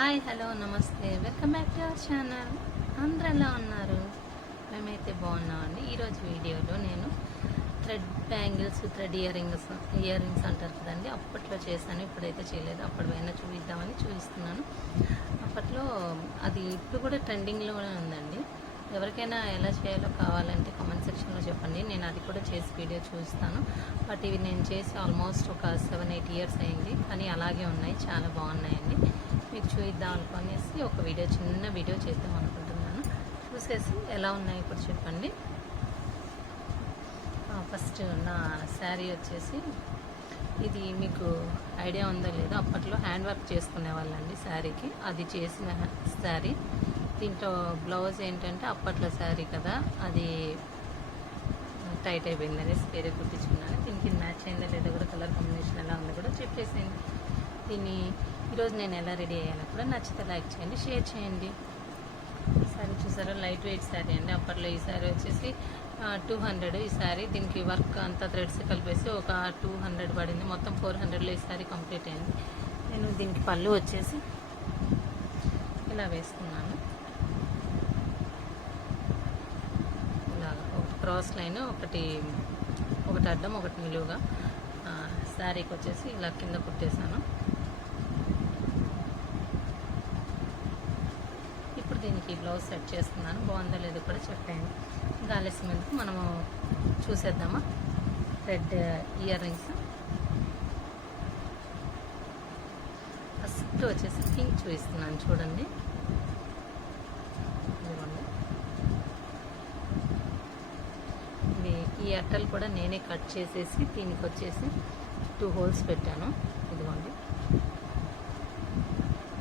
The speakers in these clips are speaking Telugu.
Hi hello namaste. Welcome back to our channel అందరూ ఎలా ఉన్నారు? మేమైతే బాగున్నామండి ఈరోజు వీడియోలో నేను thread bangles thread earrings earrings అంటారు కదండి. అప్పట్లో చేశాను ఇప్పుడైతే చేయలేదు. అప్పుడు పైన చూపిద్దామని చూపిస్తున్నాను. అప్పట్లో అది ఇప్పుడు కూడా ట్రెండింగ్లోనే ఉందండి. ఎవరికైనా ఎలా చేయాలో కావాలంటే కామెంట్ సెక్షన్లో చెప్పండి. నేను అది కూడా చేసి వీడియో చూస్తాను. బట్ ఇవి నేను చేసి ఆల్మోస్ట్ ఒక సెవెన్ ఎయిట్ ఇయర్స్ అయింది. కానీ అలాగే ఉన్నాయి. చాలా బాగున్నాయండి. మీకు చూపిద్దాం అనుకునేసి ఒక వీడియో చిన్న వీడియో చేద్దాం అనుకుంటున్నాను. చూసేసి ఎలా ఉన్నాయి ఇప్పుడు చెప్పండి. ఫస్ట్ నా శారీ వచ్చేసి ఇది మీకు ఐడియా ఉందో లేదో? అప్పట్లో హ్యాండ్ వర్క్ చేసుకునే వాళ్ళండి శారీకి. అది చేసిన శారీ. దీంట్లో బ్లౌజ్ ఏంటంటే అప్పట్లో శారీ కదా. అది టైట్ అయిపోయింది అనేసి వేరే కుట్టించుకున్నాను దీనికి మ్యాచ్ అయిందా లేదో కూడా కలర్ కాంబినేషన్ ఎలా ఉందో కూడా చెప్పేసింది దీన్ని ఈరోజు నేను ఎలా రెడీ అయ్యాను కూడా నచ్చితే లైక్ చేయండి షేర్ చేయండి. శారీ చూసారా? లైట్ వెయిట్ శారీ అండి. అప్పట్లో ఈ శారీ వచ్చేసి టూ హండ్రెడ్ ఈ శారీ దీనికి వర్క్ అంతా థ్రెడ్స్ కలిపేసి ఒక టూ హండ్రెడ్ పడింది. మొత్తం ఫోర్ హండ్రెడ్లో ఈ శారీ కంప్లీట్ అయింది. నేను దీనికి పళ్ళు వచ్చేసి ఇలా వేసుకున్నాను. ఇలాగా ఒక క్రాస్ లైన్ ఒకటి ఒకటి అడ్డం ఒకటి నిలువుగా శారీకి వచ్చేసి ఇలా కింద కుట్టేశాను. దీనికి బ్లౌజ్ సెట్ చేస్తున్నాను. బాగుందో లేదో కూడా చెప్పాను. ఇంకా ఆలస్యం ఎందుకు? మనము చూసేద్దామా? రెడ్ ఇయర్ రింగ్స్ ఫస్ట్ వచ్చేసి పింక్ చూపిస్తున్నాను. చూడండి. ఇదిగోండి. ఇవి ఈ అట్టలు కూడా నేనే కట్ చేసేసి దీనికి వచ్చేసి టూ హోల్స్ పెట్టాను. ఇదిగోండి.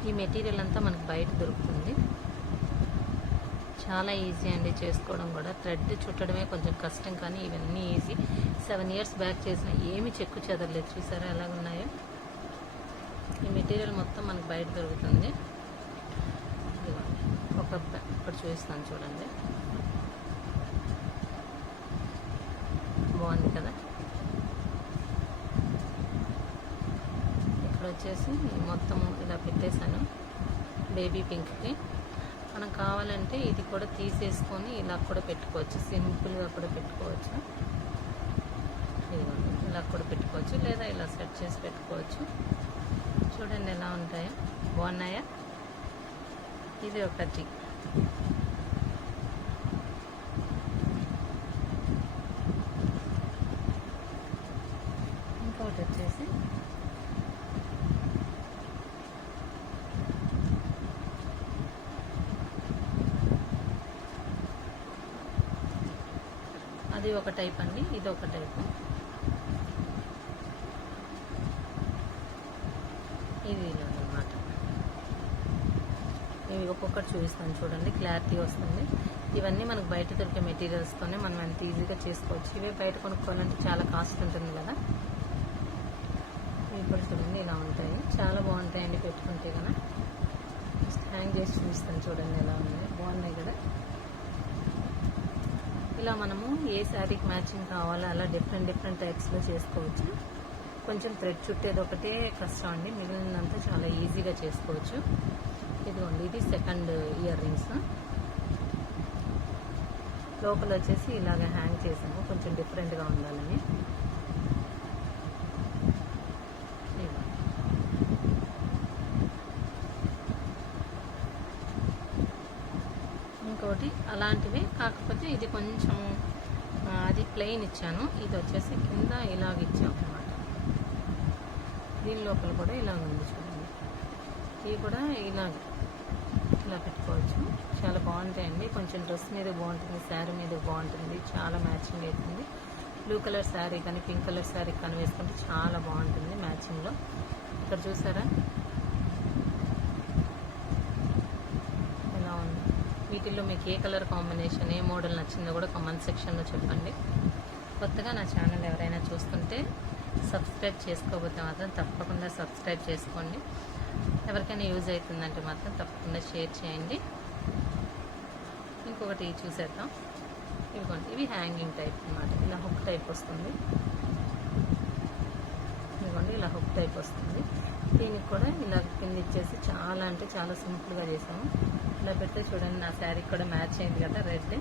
ఈ మెటీరియల్ అంతా మనకు బయట దొరుకుతుంది. చాలా ఈజీ అండి చేసుకోవడం కూడా. థ్రెడ్ చుట్టడమే కొంచెం కష్టం కానీ ఇవన్నీ ఈజీ సెవెన్ ఇయర్స్ బ్యాక్ చేసిన ఏమి చెక్కు చెదరలేదు. చూసారా ఎలా ఉన్నాయో? ఈ మెటీరియల్ మొత్తం మనకు బయట దొరుకుతుంది. ఒక ఇప్పుడు చూపిస్తాను చూడండి. బాగుంది కదా? ఇక్కడ వచ్చేసి మొత్తం ఇలా పెట్టేశాను. బేబీ పింక్కి మనం కావాలంటే ఇది కూడా తీసేసుకొని ఇలా కూడా పెట్టుకోవచ్చు. సింపుల్గా కూడా పెట్టుకోవచ్చు. ఇలా కూడా పెట్టుకోవచ్చు. లేదా ఇలా సెట్ చేసి పెట్టుకోవచ్చు. చూడండి ఎలా ఉంటాయో. బాగున్నాయా? ఇది ఒకటి ఇంకొకటి వచ్చేసి అది ఒక టైప్ అండి ఇది ఒక టైప్. ఇది అనమాట ఇవి ఒక్కొక్కటి చూపిస్తాను చూడండి క్లారిటీ వస్తుంది. ఇవన్నీ మనకు బయట దొరికే మెటీరియల్స్తోనే మనం ఎంత ఈజీగా చేసుకోవచ్చు. ఇవే బయట కొనుక్కోవాలంటే చాలా కాస్ట్ ఉంటుంది కదా. ఇవి కూడా చూడండి ఇలా ఉంటాయి. చాలా బాగుంటాయండి పెట్టుకుంటే కదా. హ్యాంగ్ చేసి చూపిస్తాను చూడండి ఎలా ఉన్నాయి. బాగున్నాయి కదా? ఇలా మనము ఏ శారీకి మ్యాచింగ్ కావాలో అలా డిఫరెంట్ డిఫరెంట్ టైప్స్లో చేసుకోవచ్చు. కొంచెం థ్రెడ్ చుట్టేది ఒకటే కష్టం అండి. మిగిలినంతా చాలా ఈజీగా చేసుకోవచ్చు. ఇదిగోండి ఇది సెకండ్ ఇయర్ రింగ్స్ లోపల వచ్చేసి ఇలాగ హ్యాంగ్ చేసాము కొంచెం డిఫరెంట్గా ఉండాలని. ఇంకోటి అలాంటివే. కాకపోతే ఇది కొంచెం అది ప్లెయిన్ ఇచ్చాను. ఇది వచ్చేసి కింద ఇలాగ ఇచ్చాం అనమాట దీని లోపల కూడా ఇలాగ ఉంది చూడండి. ఇవి కూడా ఇలాగ ఇలా పెట్టుకోవచ్చు. చాలా బాగుంటాయండి. కొంచెం డ్రెస్ మీద బాగుంటుంది శారీ మీద బాగుంటుంది. చాలా మ్యాచింగ్ అవుతుంది బ్లూ కలర్ శారీ కానీ పింక్ కలర్ శారీ కానీ వేసుకుంటే చాలా బాగుంటుంది మ్యాచింగ్లో. ఇక్కడ చూసారా ఎలా ఉంది వీటిల్లో మీకు ఏ కలర్ కాంబినేషన్ ఏ మోడల్ నచ్చిందో కూడా కామెంట్ సెక్షన్లో చెప్పండి. కొత్తగా నా ఛానల్ ఎవరైనా చూస్తుంటే సబ్స్క్రైబ్ చేసుకోకపోతే మాత్రం తప్పకుండా సబ్స్క్రైబ్ చేసుకోండి. ఎవరికైనా యూజ్ అవుతుందంటే మాత్రం తప్పకుండా షేర్ చేయండి. ఇంకొకటి చూసేద్దాం. ఇదిగోండి ఇవి హ్యాంగింగ్ టైప్ అన్నమాట. ఇలా హుక్ టైప్ వస్తుంది. ఇదిగోండి ఇలా హుక్ టైప్ వస్తుంది. దీనికి కూడా ఇలా కింద ఇచ్చేసి చాలా అంటే చాలా సింపుల్గా చేసాము ఇలా పెడితే చూడండి నా శారీకి కూడా మ్యాచ్ అయింది కదా రెడ్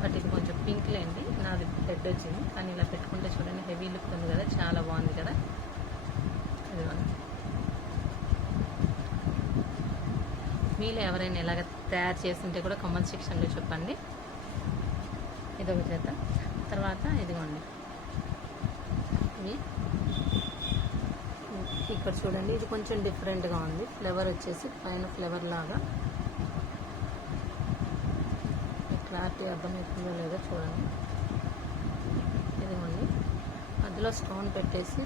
బట్ ఇది కొంచెం పింక్ లేండి నాది రెడ్ వచ్చింది. కానీ ఇలా పెట్టుకుంటే చూడండి హెవీ లుక్ ఉంది కదా చాలా బాగుంది కదా. ఇదిగోండి. మీలో ఎవరైనా ఇలాగ తయారు చేస్తుంటే కూడా కమెంట్ సెక్షన్లో చెప్పండి. ఇది ఒక చేత. తర్వాత ఇదిగోండి. ఇవి. ఇక్కడ చూడండి ఇది కొంచెం డిఫరెంట్గా ఉంది. ఫ్లేవర్ వచ్చేసి పైన ఫ్లేవర్ లాగా. క్లారిటీ అర్థమవుతుందో లేదో చూడండి. ఇదిగోండి. మధ్యలో స్టోన్ పెట్టేసి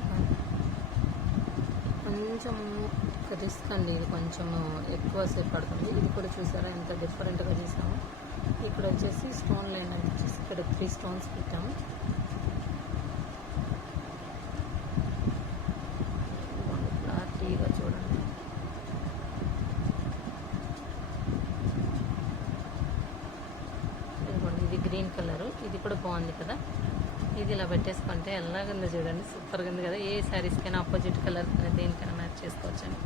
కొంచెం రిస్క్ అండి. ఇది కొంచెం ఎక్కువసేపు పడుతుంది. ఇది కూడా చూసారా? ఎంత డిఫరెంట్గా చేసాము ఇక్కడ వచ్చేసి స్టోన్ లైన్ వచ్చేసి ఇక్కడ త్రీ స్టోన్స్ పెట్టాము ఇదిగోండి, క్లారిటీగా చూడండి ఇదిగోండి ఇది గ్రీన్ కలర్ ఇది కూడా బాగుంది కదా. ఇది ఇలా పెట్టేసుకుంటే ఎలాగుందో చూడండి. సూపర్గా ఉంది కదా. ఏ శారీస్కైనా ఆపోజిట్ కలర్ దేనికైనా మ్యాచ్ చేసుకోవచ్చండి.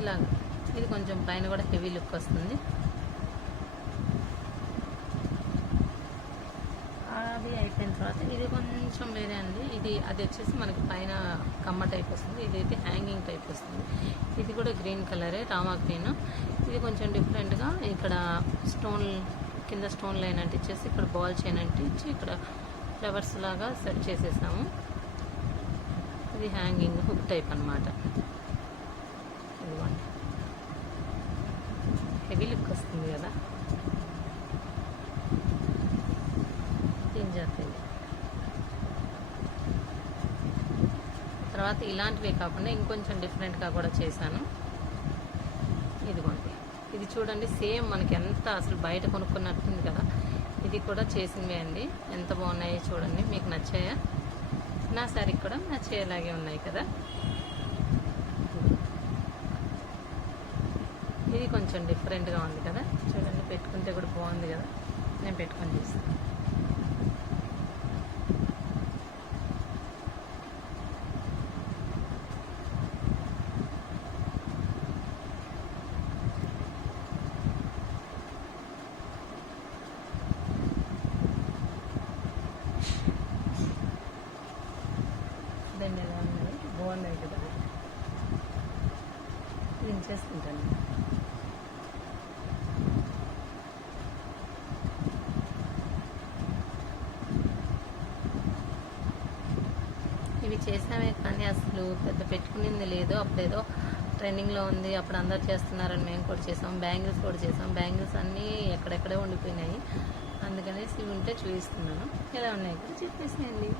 ఇలా ఇది కొంచెం పైన కూడా హెవీ లుక్ వస్తుంది. అది అయిపోయిన తర్వాత ఇది కొంచెం వేరే అండి. ఇది అది వచ్చేసి మనకి పైన కమ్మ టైప్ వస్తుంది. ఇది హ్యాంగింగ్ టైప్ వస్తుంది. ఇది కూడా గ్రీన్ కలరే రామా గ్రీన్ ఇది కొంచెం డిఫరెంట్గా ఇక్కడ స్టోన్ కింద స్టోన్ లైన్ అంటించేసి ఇక్కడ బాల్ చైన్ అంటించి ఇక్కడ ఫ్లవర్స్ లాగా సెట్ చేసేసాము. ఇది హ్యాంగింగ్ హుక్ టైప్ అనమాట ఇదిగోండి హెవీ లుక్ వస్తుంది కదా. తింజాతి తర్వాత ఇలాంటివే కాకుండా ఇంకొంచెం డిఫరెంట్గా కూడా చేశాను. ఇది చూడండి సేమ్ మనకి ఎంత అసలు బయట కొనుక్కున్నట్టుంది కదా. ఇది కూడా చేసినవే అండి. ఎంత బాగున్నాయో చూడండి మీకు నచ్చాయా? నా శారీ కూడా నచ్చేలాగే ఉన్నాయి కదా. ఇది కొంచెం డిఫరెంట్గా ఉంది కదా. చూడండి పెట్టుకుంటే కూడా బాగుంది కదా. నేను పెట్టుకొని చేస్తాను దాన్ని ఎలా ఉన్నాయి బాగున్నాయి కదా. నేను చేసుకుంటాను ఇవి చేసామే కానీ అసలు పెద్ద పెట్టుకునింది లేదు. అప్పుడేదో ట్రెండింగ్లో ఉంది. అప్పుడు అందరు చేస్తున్నారని మేము కూడా చేసాం. బ్యాంగిల్స్ కూడా చేసాం. బ్యాంగిల్స్ అన్నీ ఎక్కడెక్కడే ఉండిపోయినాయి. అందుకనేసి ఇవి ఉంటే చూపిస్తున్నాను. ఎలా ఉన్నాయి? కూడా చెప్పేసేయండి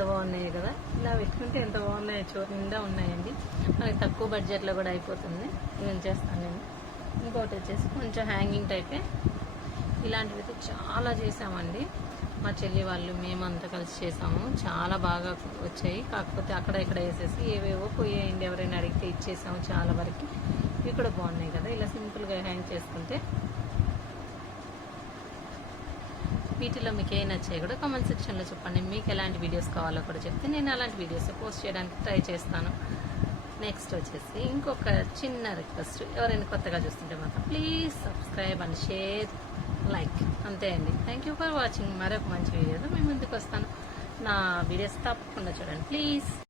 ఎంత బాగున్నాయి కదా? ఇలా పెట్టుకుంటే ఎంత బాగున్నాయో చూ నిండా ఉన్నాయండి. మనకి తక్కువ బడ్జెట్లో కూడా అయిపోతుంది. ఇవి చేస్తాను నేను. ఇంకోటి వచ్చేసి కొంచెం హ్యాంగింగ్ టైపే ఇలాంటివి అయితే చాలా చేసామండి మా చెల్లి వాళ్ళు మేమంతా కలిసి చేసాము చాలా బాగా వచ్చాయి. కాకపోతే అక్కడ ఇక్కడ వేసేసి ఏవేవో పోయేయండి. ఎవరైనా అడిగితే ఇచ్చేసాము చాలా వరకు. ఇవి కూడా బాగున్నాయి కదా. ఇలా సింపుల్గా హ్యాంగ్ చేసుకుంటే వీటిలో మీకు ఏ నచ్చాయి కూడా కామెంట్ సెక్షన్లో చెప్పండి. మీకు ఎలాంటి వీడియోస్ కావాలో కూడా చెప్తే నేను అలాంటి వీడియోస్ పోస్ట్ చేయడానికి ట్రై చేస్తాను. నెక్స్ట్ వచ్చేసి ఇంకొక చిన్న రిక్వెస్ట్ ఎవరైనా కొత్తగా చూస్తుంటే మాత్రం please subscribe and share like అంతే అండి. థ్యాంక్ యూ ఫర్ వాచింగ్ మరొక మంచి వీడియోతో మేము ముందుకు వస్తాను. నా వీడియోస్ తప్పకుండా చూడండి. ప్లీజ్